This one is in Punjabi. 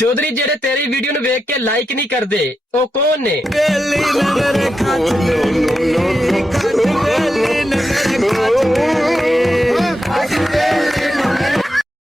ਚੌਧਰੀ ਜਿਹੜੇ ਤੇਰੀ ਵੀਡੀਓ ਨੂੰ ਵੇਖ ਕੇ ਲਾਈਕ ਨਹੀਂ ਕਰਦੇ ਉਹ ਕੌਣ ਨੇ? ਵੇਲੀ ਨਜ਼ਰ ਖੱਚ ਵੇਲੀ ਖੱਚ ਵੇਲੀ ਨਜ਼ਰ ਖੱਚ ਵੇਲੀ